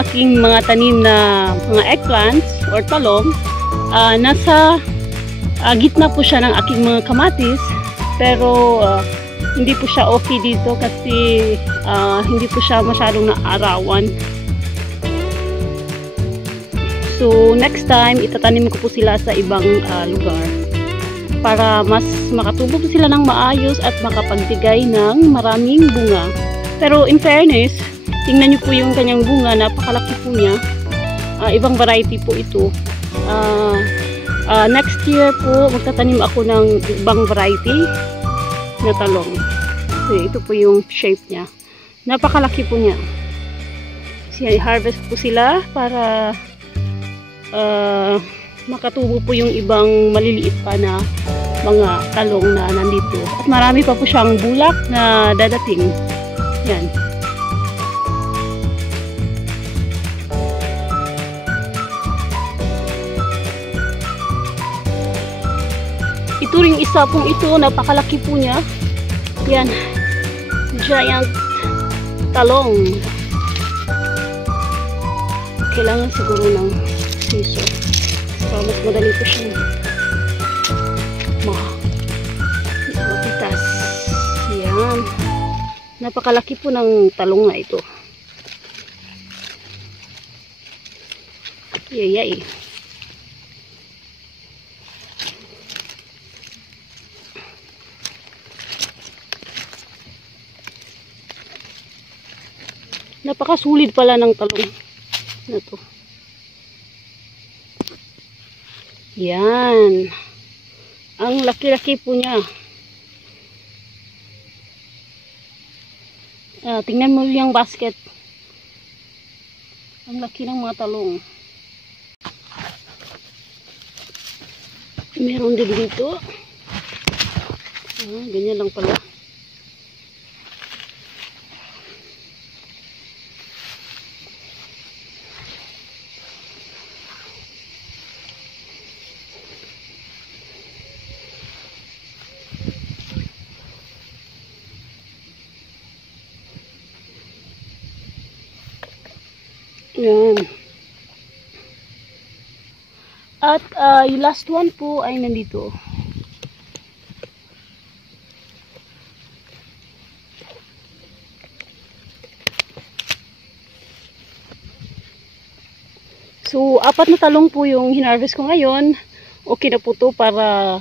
aking mga tanim na mga eggplants or talong, nasa gitna po siya ng aking mga kamatis, pero hindi po siya okay dito kasi hindi po siya masyadong naarawan. So next time itatanim ko po sila sa ibang lugar para mas makatubo po sila ng maayos at makapagbigay ng maraming bunga. Pero in fairness, tingnan nyo po yung kanyang bunga, napakalaki po niya. Ibang variety po ito. Next year po, magtatanim ako ng ibang variety na talong. So, ito po yung shape niya. Napakalaki po niya. Kasi harvest po sila para makatubo po yung ibang maliliit pa na mga talong na nandito. At marami pa po siyang bulak na dadating. Yan. Ito ring isa pong ito, napakalaki po niya. Yan. Giant talong. Kailangan siguro ng scissor. Para mas madali po siya. Mapitas. Yan. Napakalaki po ng talong na ito. Yay. Napakasulit pala ng talong na to. Yan. Ang laki-laki po niya. Tingnan mo yung basket. Ang laki ng mga talong. Meron din dito. Ganyan lang pala. Yan. At yung last one po ay nandito. So, 4 na talong po yung hinarvest ko ngayon. Okay na po to para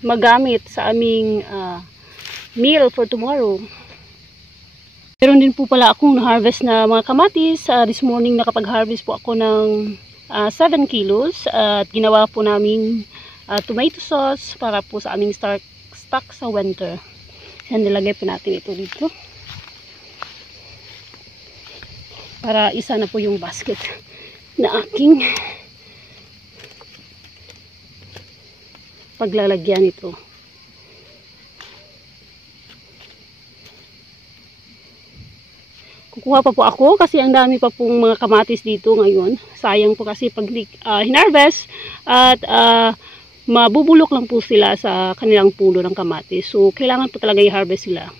magamit sa aming meal for tomorrow. Meron din po pala akong na-harvest na mga kamatis. This morning nakapag-harvest po ako ng 7 kilos. At ginawa po namin tomato sauce para po sa aming stock sa winter. Yan, nilagay po natin ito dito. Para isa na po yung basket na aking paglalagyan ito. Kukuha pa po ako kasi ang dami pa pong mga kamatis dito ngayon. Sayang po kasi pag hinarvest at mabubulok lang po sila sa kanilang puno ng kamatis. So, kailangan po talaga i-harvest sila.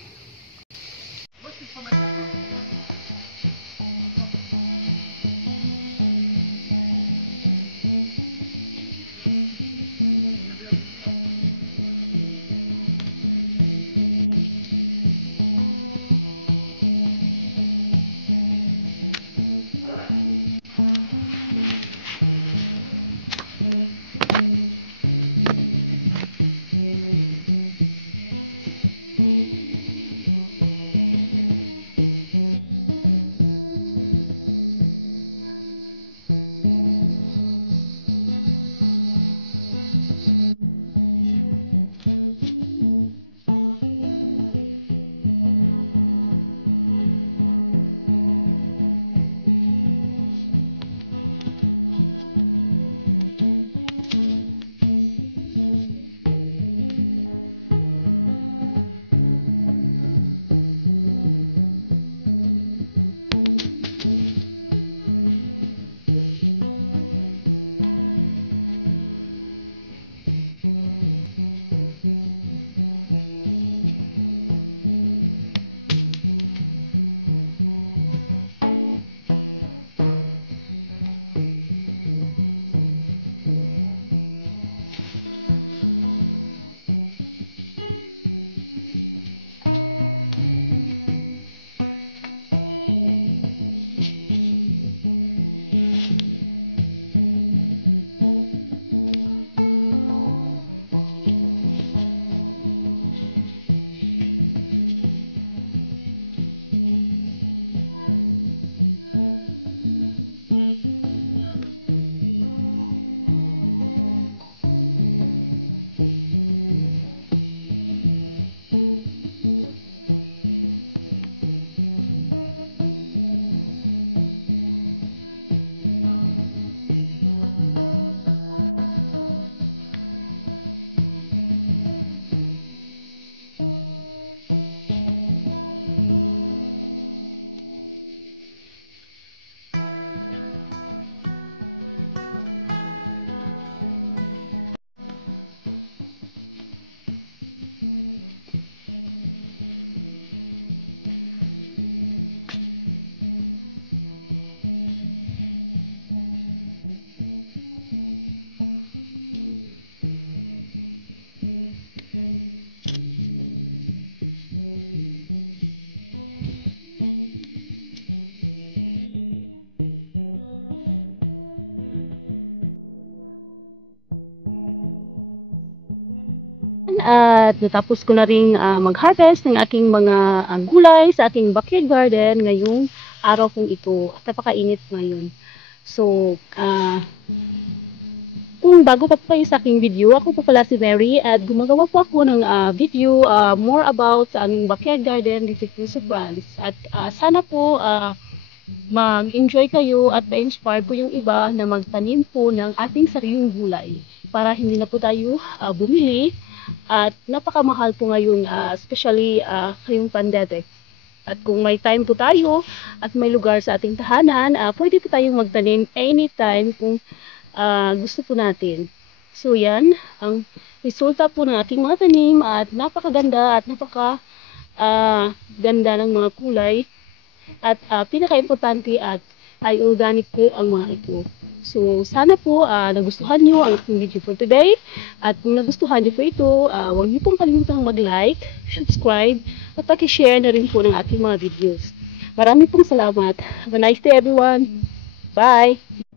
at natapos ko na rin mag-harvest ng aking mga gulay sa aking backyard garden ngayong araw kong ito. At napakainit ngayon. So, kung bago pa po kayo sa aking video, ako po pala si Mary at gumagawa po ako ng video more about sa aming backyard garden dito sa France. At sana po mag-enjoy kayo at ma-inspire po yung iba na magtanim po ng ating sariling gulay para hindi na po tayo bumili at napakamahal po ngayon, especially ngayong pandemic. At kung may time po tayo at may lugar sa ating tahanan, pwede po tayong magtanim anytime kung gusto po natin. So yan, ang resulta po ng ating mga tanim at napakaganda at ganda ng mga kulay. At pinaka-importante at ay organic po ang mga ito. So, sana po nagustuhan nyo ang aking video for today. At kung nagustuhan nyo po ito, huwag nyo pong kalimutang mag-like, subscribe, at paki-share na rin po ng aking mga videos. Maraming pong salamat. Have a nice day everyone. Bye!